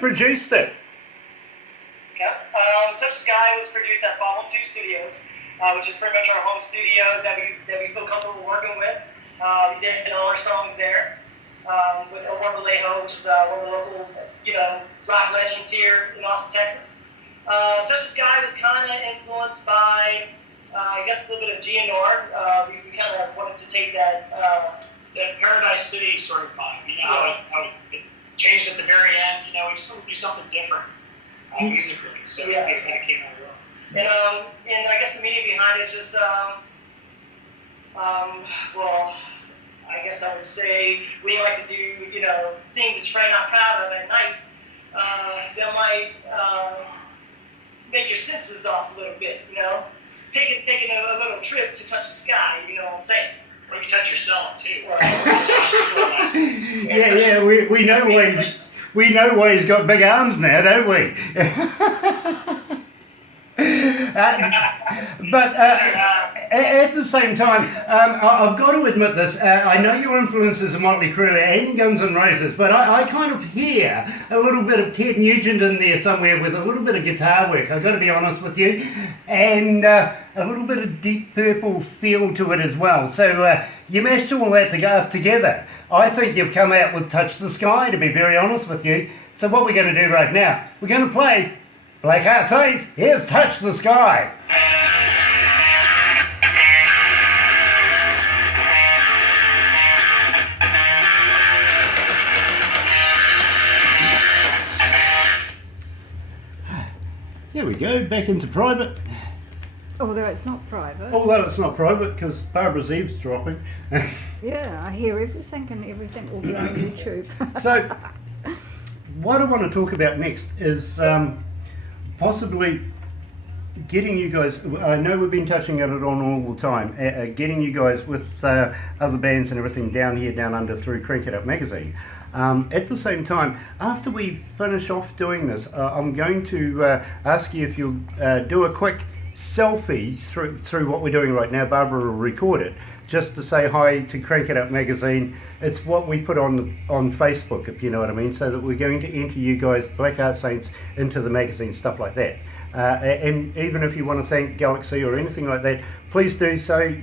produced it? Yeah. Touch the Sky was produced at 512 Studios, which is pretty much our home studio that we feel comfortable working with. We did all our songs there with Omar Vallejo, which is one of the local, rock legends here in Austin, Texas. Touch the Sky was kind of influenced by, I guess, a little bit of GNR. We kind of wanted to take that Paradise City sort of vibe. How it changed at the very end. We just wanted to do something different musically. So it kind of came out well. And I guess the meaning behind it is just, well, I guess I would say we like to do, things that you're probably not proud of at night. That might make your senses off a little bit, taking a little trip to touch the sky, you know what I'm saying? Or you touch yourself too. Yeah, we know why he's got big arms now, don't we? But at the same time, I've got to admit this, I know your influences are Motley Crue and Guns N' Roses, but I kind of hear a little bit of Ted Nugent in there somewhere with a little bit of guitar work, I've got to be honest with you, and a little bit of Deep Purple feel to it as well. So you mashed all that to go up together. I think you've come out with Touch the Sky, to be very honest with you. So what we're going to do right now, we're going to play Black Heart Saints. Here's Touch the Sky. There we go, back into private. Although it's not private. Although it's not private, because Barbara's eavesdropping. Yeah, I hear everything and everything will be on YouTube. So, what I want to talk about next is possibly getting you guys, I know we've been touching on it all the time, getting you guys with other bands and everything down here, down under through Crank It Up magazine. At the same time, after we finish off doing this, I'm going to ask you if you'll do a quick selfie through what we're doing right now. Barbara will record it just to say hi to Crank It Up magazine. It's what we put on Facebook, if you know what I mean, so that we're going to enter you guys, Black Heart Saints, into the magazine, stuff like that. And even if you want to thank Galaxy or anything like that, please do so.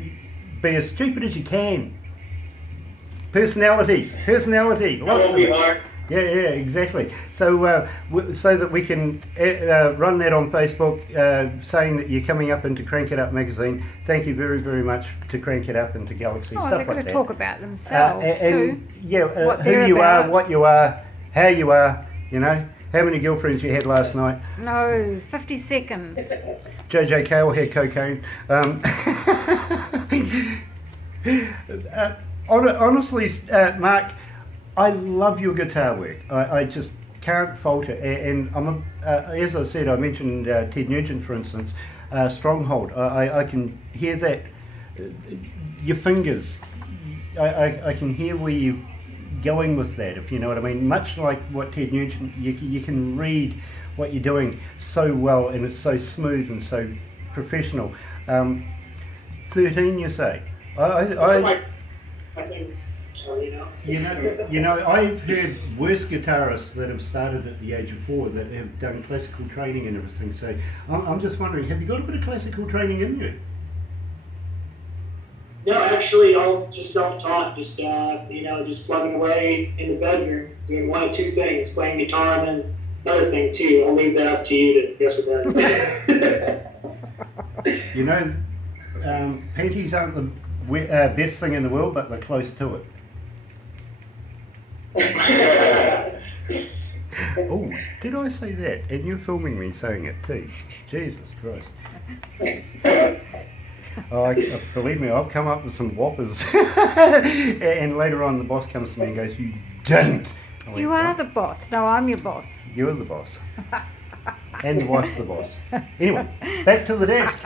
Be as stupid as you can. Personality. That won't be hard. Yeah, exactly. So so that we can run that on Facebook, saying that you're coming up into Crank It Up magazine. Thank you very, very much to Crank It Up and to Galaxy, stuff like that. They're going to talk about themselves too. Yeah, who you are, what you are, how you are, how many girlfriends you had last night. No, 50 seconds. JJ Cale had cocaine. Honestly, Mark, I love your guitar work. I just can't fault it. And I'm as I said, I mentioned Ted Nugent, for instance, Stronghold. I can hear that, your fingers. I can hear where you're going with that, if you know what I mean. Much like what Ted Nugent, you can read what you're doing so well, and it's so smooth and so professional. 13, you say? I think, I've heard worse guitarists that have started at the age of 4 that have done classical training and everything. So I'm just wondering, have you got a bit of classical training in you? No, actually, all just self-taught. Just just plugging away in the bedroom, doing one of two things: playing guitar, and then another thing too. I'll leave that up to you to guess what that is. Panties aren't the best thing in the world, but they're close to it. Oh, did I say that? And you're filming me saying it too. Jesus Christ. Believe me, I've come up with some whoppers. And later on the boss comes to me and goes, "You didn't." You are the boss. No, I'm your boss. You're the boss. And the wife's the boss. Anyway, back to the desk.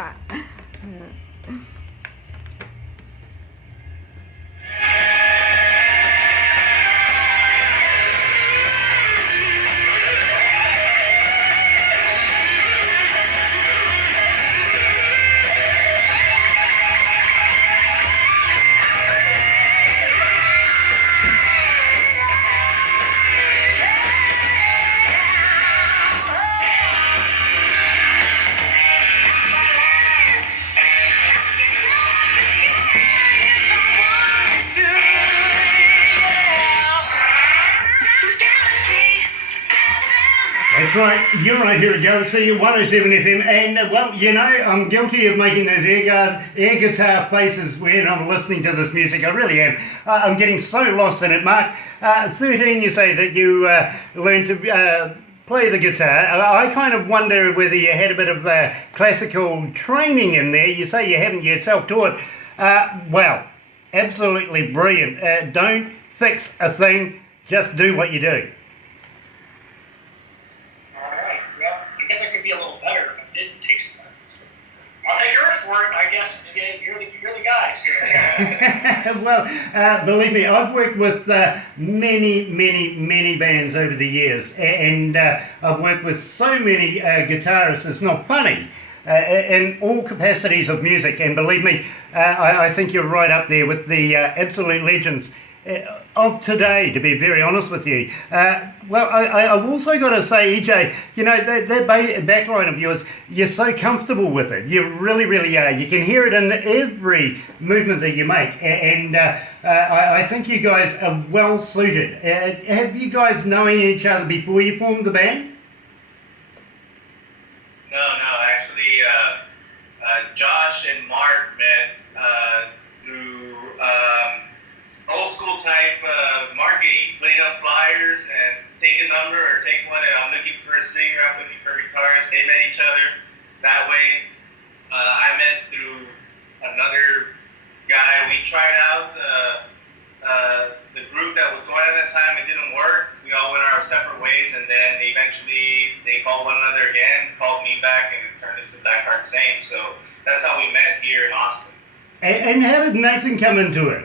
That's right, you're right here at Galaxy 107 FM, and well, you know, I'm guilty of making those air guitar faces when I'm listening to this music, I really am. I'm getting so lost in it. Mark, 13 you say that you learned to play the guitar. I kind of wonder whether you had a bit of classical training in there. You say you haven't, you're self-taught. Well, absolutely brilliant. Don't fix a thing, just do what you do. Alright, well, I guess I could be a little better if I did take some lessons. I'll take your word for it, I guess. You're the guy. So. Well, believe me, I've worked with many bands over the years, and I've worked with so many guitarists, it's not funny, in all capacities of music, and believe me, I think you're right up there with the absolute legends of today, to be very honest with you. Well, I've also got to say, EJ, you know, that backline of yours, you're so comfortable with it. You really are. You can hear it in every movement that you make. And I think you guys are well suited. Have you guys known each other before you formed the band? No, actually, Josh and Mark met through old school type marketing, putting up flyers and take a number or take one, and I'm looking for a singer, I'm looking for a guitarist. They met each other that way. I met through another guy. We tried out the group that was going at that time. It didn't work. We all went our separate ways, and then eventually they called one another again, called me back, and it turned into Blackheart Saints. So that's how we met here in Austin. And how did Nathan come into it?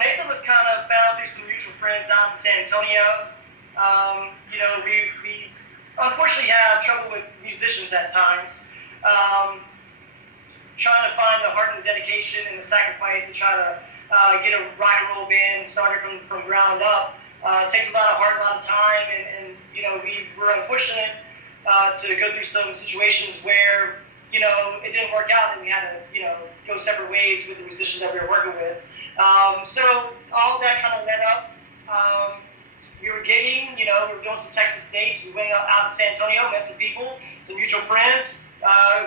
Nathan was kind of found through some mutual friends out in San Antonio. You know, we unfortunately have trouble with musicians at times. Trying to find the heart and the dedication and the sacrifice to try to get a rock and roll band started from ground up. It takes a lot of heart, a lot of time, and you know, we were unfortunate to go through some situations where, you know, it didn't work out and we had to, you know, go separate ways with the musicians that we were working with. So all of that kind of led up. We were gigging, you know, we were doing some Texas dates. We went out to San Antonio, met some people, some mutual friends.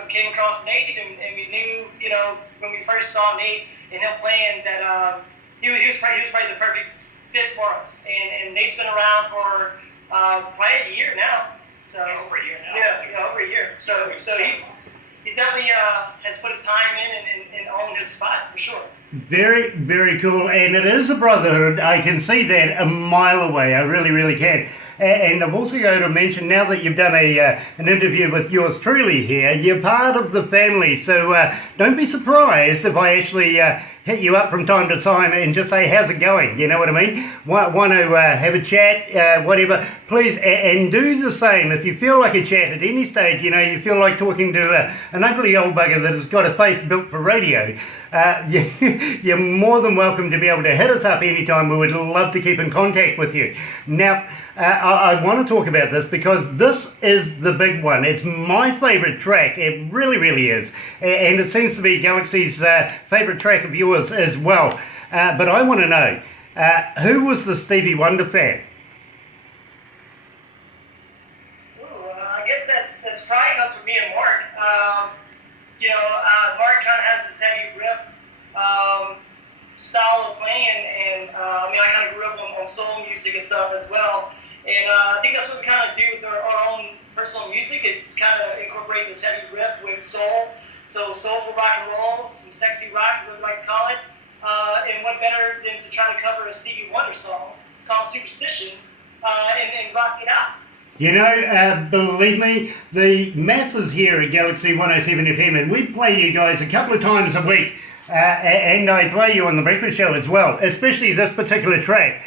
Came across Nate, and we knew, you know, when we first saw Nate and him playing that he was probably the perfect fit for us. And Nate's been around for probably a year now. So Over a year now. Yeah, over a year. So he definitely has put his time in and owned his spot for sure. Very cool, and it is a brotherhood. I can see that a mile away. I really can. And I've also got to mention, now that you've done an interview with yours truly here, you're part of the family. So don't be surprised if I actually hit you up from time to time and just say, how's it going? You know what I mean? Want to have a chat, whatever. Please, and do the same. If you feel like a chat at any stage, you know, you feel like talking to an ugly old bugger that has got a face built for radio, you're more than welcome to be able to hit us up anytime. We would love to keep in contact with you. Now, I want to talk about this because this is the big one. It's my favourite track. It really is. And it seems to be Galaxy's favourite track of yours as well. But I want to know, who was the Stevie Wonder fan? I guess that's probably comes from me and Mark. You know, Mark kind of has this heavy riff style of playing, and I mean, I kind of grew up on soul music and stuff as well. And I think that's what we kind of do with our own personal music. It's kind of incorporate this heavy riff with soul. So soulful rock and roll, some sexy rock, as we like to call it. And what better than to try to cover a Stevie Wonder song called Superstition and rock it out. You know, believe me, the masses here at Galaxy 107 FM, and we play you guys a couple of times a week, and I play you on the breakfast show as well, especially this particular track,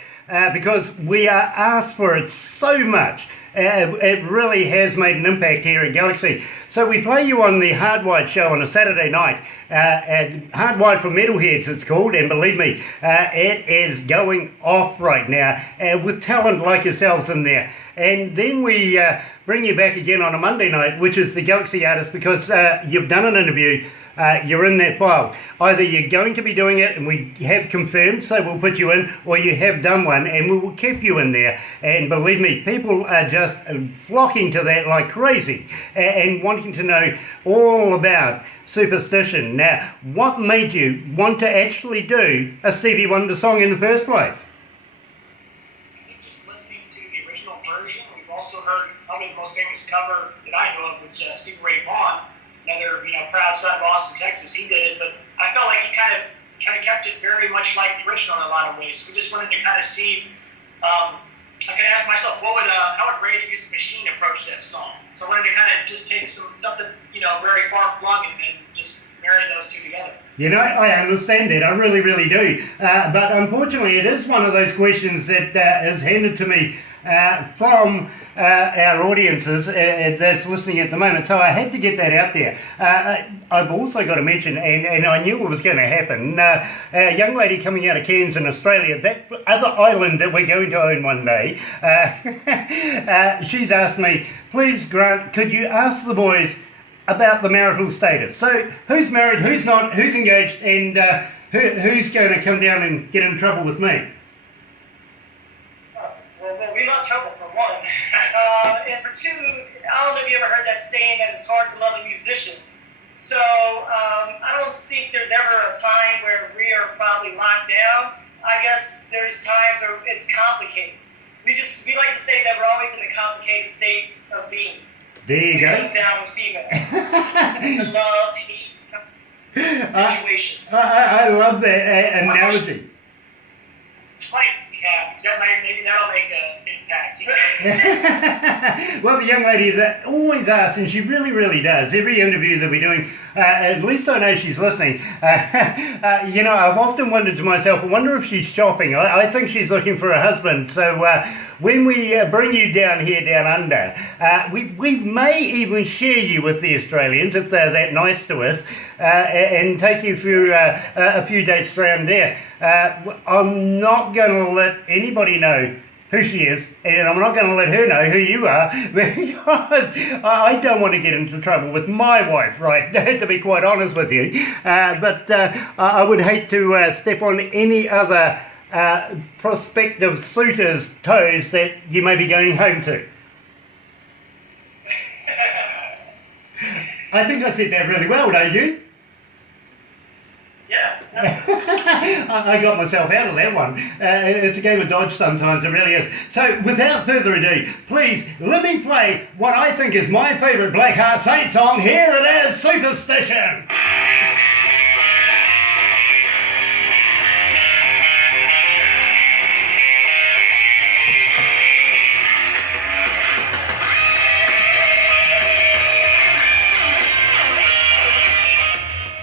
because we are asked for it so much. It really has made an impact here at Galaxy. So we play you on the Hardwired show on a Saturday night. Hardwired for Metalheads it's called, and believe me, it is going off right now with talent like yourselves in there. And then we bring you back again on a Monday night, which is the Galaxy artist, because you've done an interview you're in that file. Either you're going to be doing it and we have confirmed, so we'll put you in, or you have done one and we will keep you in there. And believe me, people are just flocking to that like crazy and wanting to know all about Superstition. Now, what made you want to actually do a Stevie Wonder song in the first place? I think just listening to the original version, we've also heard probably the most famous cover that I know of, which Stevie Ray Vaughan, another proud son of Austin, Texas. He did it, but I felt like he kind of kept it very much like the original in a lot of ways. We just wanted to kind of see. I could ask myself, how would Rage Against the Machine approach that song? So I wanted to kind of just take something very far flung and just marry those two together. I understand that. I really, really do. But unfortunately, it is one of those questions that is handed to me from our audiences that's listening at the moment. So I had to get that out there. I've also got to mention, and I knew it was going to happen, a young lady coming out of Cairns in Australia, that other island that we're going to own one day, she's asked me, please Grant, could you ask the boys about the marital status? So who's married, who's not, who's engaged, and who's going to come down and get in trouble with me? Well, we love trouble for one. And for two, I don't know if you ever heard that saying that it's hard to love a musician. So I don't think there's ever a time where we are probably locked down. I guess there's times where it's complicated. We like to say that we're always in a complicated state of being. There you go. It comes down with females. It's a love-hate situation. I love that analogy. Funny, maybe that'll make an impact. Well, the young lady that always asks, and she really, really does, every interview that we're doing, at least I know she's listening. I've often wondered to myself, I wonder if she's shopping. I think she's looking for a husband. So when we bring you down here, down under, we may even share you with the Australians if they're that nice to us, and take you through a few dates around there. I'm not going to let anybody know who she is, and I'm not going to let her know who you are, because I don't want to get into trouble with my wife, right, to be quite honest with you. But I would hate to step on any other prospective suitors' toes that you may be going home to. I think I said that really well, don't you? Yeah. I got myself out of that one. It's a game of dodge sometimes, it really is. So, without further ado, please let me play what I think is my favourite Black Heart Saint song. Here it is, Superstition.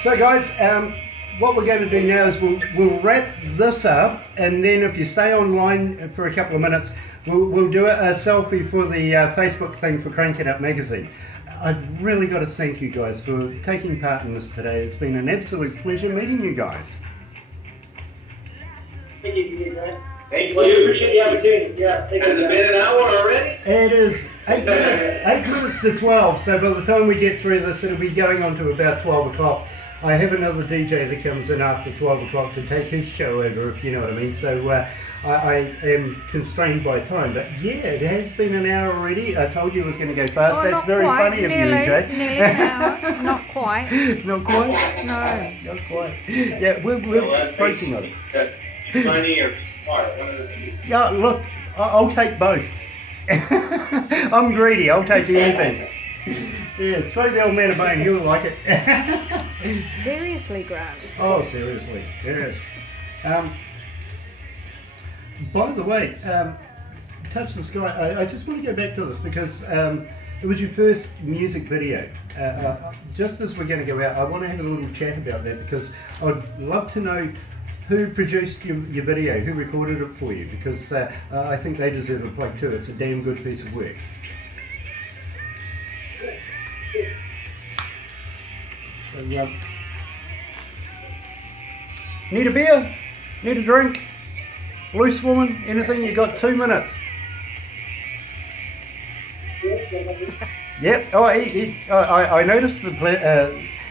So guys, what we're going to do now is we'll wrap this up, and then if you stay online for a couple of minutes, we'll do a selfie for the Facebook thing for Crank It Up magazine. I've really got to thank you guys for taking part in this today. It's been an absolute pleasure meeting you guys. Thank you, Grant. Thank you. Well, we appreciate the opportunity. Yeah. Thank Has you, it been an hour already? It is 8 minutes to 12, so by the time we get through this, it'll be going on to about 12 o'clock. I have another DJ that comes in after 12 o'clock to take his show over, if you know what I mean. So I am constrained by time. But yeah, it has been an hour already. I told you it was going to go fast. Oh, That's very funny of you, Jay. Nearly an hour. Not quite. Not quite? No. Not quite. Yeah, we're approaching on it. That's funny or smart. One of the two. Yeah, look, I'll take both. I'm greedy. I'll take anything. Yeah, throw the old man a bone. He'll like it. Seriously, Grant. Oh, seriously, yes. By the way, Touch the Sky, I just want to go back to this because it was your first music video. Just as we're going to go out, I want to have a little chat about that because I'd love to know who produced your video, who recorded it for you, because I think they deserve a plug too. It's a damn good piece of work. So, need a beer? Need a drink? Loose woman? Anything? You got 2 minutes. Yep. Oh, I noticed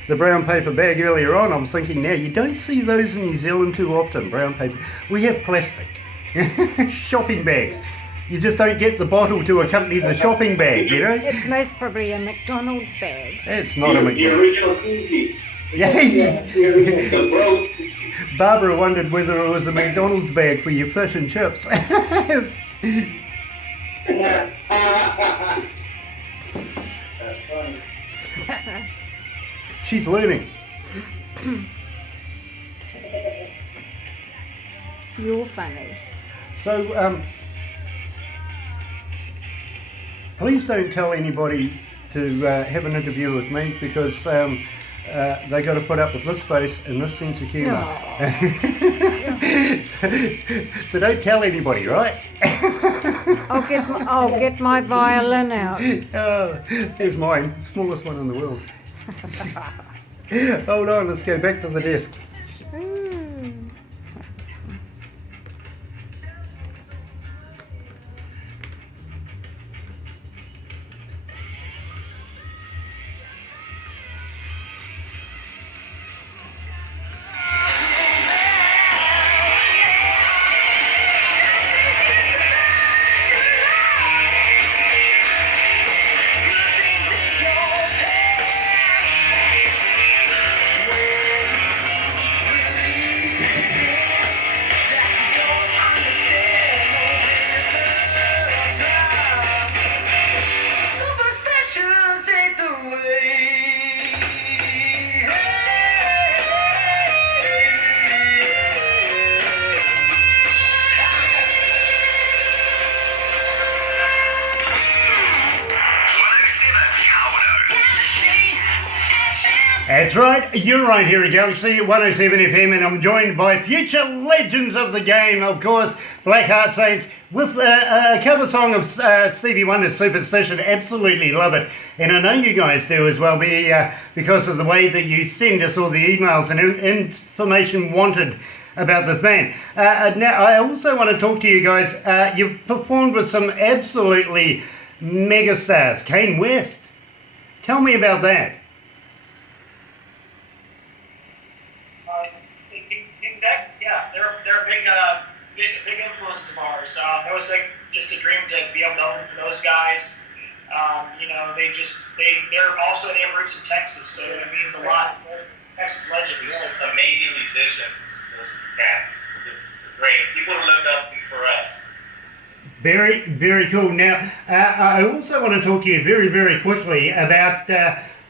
the brown paper bag earlier on, I'm thinking now, you don't see those in New Zealand too often, brown paper. We have plastic. Shopping bags. You just don't get the bottle to accompany the shopping bag, you know? It's most probably a McDonald's bag. It's not a The McDonald's. original koozie. Yeah. The original, the broke. Barbara wondered whether it was a McDonald's bag for your fish and chips. That's funny. She's learning. You're funny. So, please don't tell anybody to have an interview with me because they got to put up with this face and this sense of humour. So don't tell anybody, right? I'll get my violin out. Oh, here's mine, smallest one in the world. Hold on, let's go back to the desk. Mm. Superstitions ain't the way. That's right, you're right here at Galaxy 107 FM, and I'm joined by future legends of the game, of course, Blackheart Saints, with a cover song of Stevie Wonder's Superstition. Absolutely love it, and I know you guys do as well, because of the way that you send us all the emails and information wanted about this band. Now, I also want to talk to you guys. You've performed with some absolutely megastars. Kane West, tell me about that. Yeah, they're a big influence of ours. It was like just a dream to be able to open for those guys. They're also native roots from Texas, so it means a lot. Texas legends. Amazing musicians, those cats. Just great. People who look up for us. Very, very cool. Now, I also want to talk to you very, very quickly about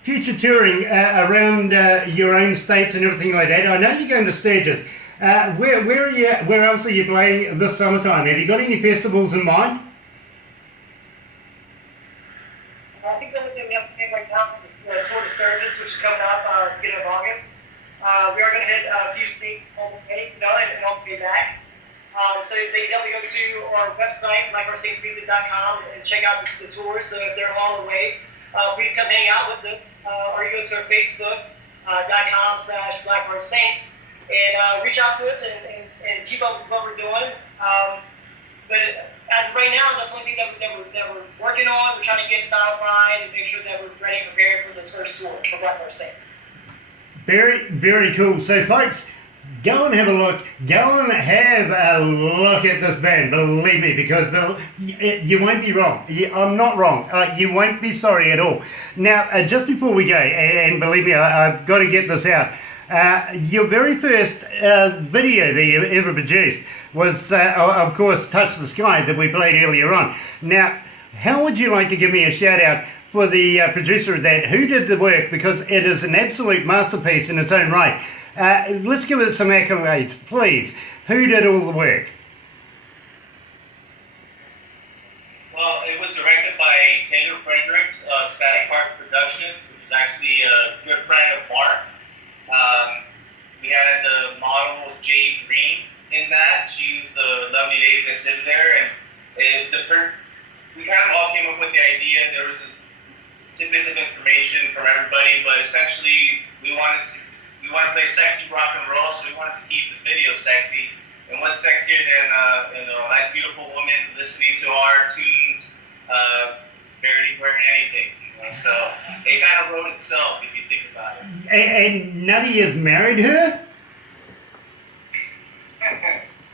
future touring around your own states and everything like that. I know you're going to Sturgis. Where else are you playing this summertime? Have you got any festivals in mind? I think the only thing we have to think right now is the Tour de Sturgis, which is coming up beginning of August. We are going to hit a few states on the way, and I'll be back. So they definitely go to our website, blackheartsaintsmusic.com, and check out the tours. So if they're along the way, please come hang out with us. Or you go to our Facebook.com/BlackheartSaints and reach out to us and keep up with what we're doing. But as of right now, that's one thing that we're working on. We're trying to get solidified and make sure that we're ready and prepared for this first tour for Blackheart Saints. Very, very cool. So, folks, go and have a look. Go and have a look at this band. Believe me, because you won't be wrong. I'm not wrong. You won't be sorry at all. Now, just before we go, and believe me, I've got to get this out. Your very first video that you ever produced was, of course, Touch the Sky, that we played earlier on. Now, how would you like to give me a shout out for the producer of that, who did the work, because it is an absolute masterpiece in its own right. Let's give it some accolades, please. Who did all the work? Well, it was directed by Taylor Fredericks of Static Park Productions, which is actually a good friend of Mark's. We had the model Jade Green in that. She was the lovely lady that's in there, and we kind of all came up with the idea. There was tidbits of information from everybody, but essentially we want to play sexy rock and roll, so we wanted to keep the video sexy. And what's sexier than a nice, beautiful woman listening to our tunes, barely wearing anything. So it kind of wrote itself, if you you think about it. And Nutty has married her?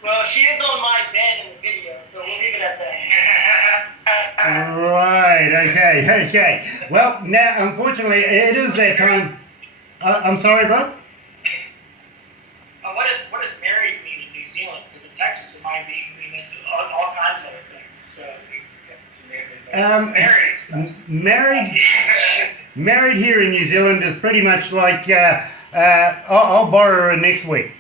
Well, she is on my bed in the video, so we'll leave it at that. Right, okay. Well, now, unfortunately, it is that time. I'm sorry, bro? What does married mean in New Zealand? Because in Texas it might mean this all kinds of other things. So Married here in New Zealand is pretty much like, I'll borrow her next week.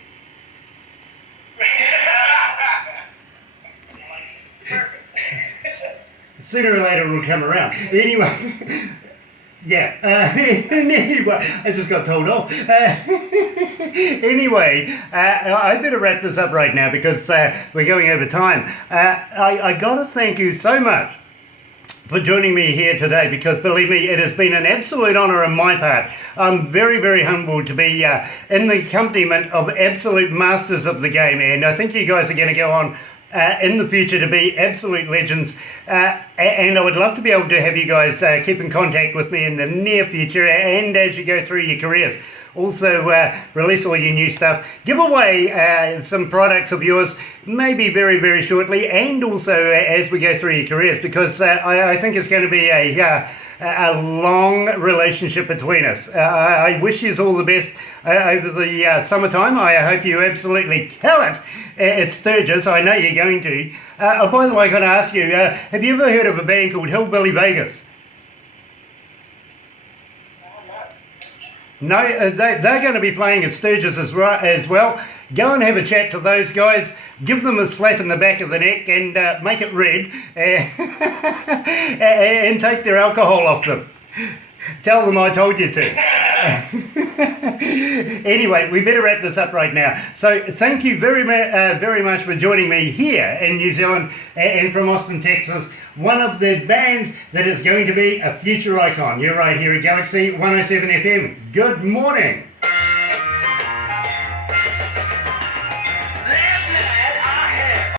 Sooner or later it'll come around. Anyway, yeah. Anyway, I just got told off. Anyway, I better wrap this up right now because we're going over time. I got to thank you so much for joining me here today, because believe me, it has been an absolute honour on my part. I'm very, very humbled to be in the accompaniment of absolute masters of the game, and I think you guys are going to go on in the future to be absolute legends, and I would love to be able to have you guys keep in contact with me in the near future and as you go through your careers. Also release all your new stuff, give away some products of yours maybe very, very shortly, and also as we go through your careers, because I think it's going to be a long relationship between us. I wish you all the best over the summertime. I hope you absolutely kill it at Sturgis. I know you're going to. Oh, by the way, I got to ask you, have you ever heard of a band called Hillbilly Vegas? No, they're going to be playing at Sturgis as well. Go and have a chat to those guys, give them a slap in the back of the neck and make it red, and take their alcohol off them. Tell them I told you to. Anyway, we better wrap this up right now. So thank you very much for joining me here in New Zealand and from Austin, Texas. One of the bands that is going to be a future icon. You're right here at Galaxy 107 FM. Good morning.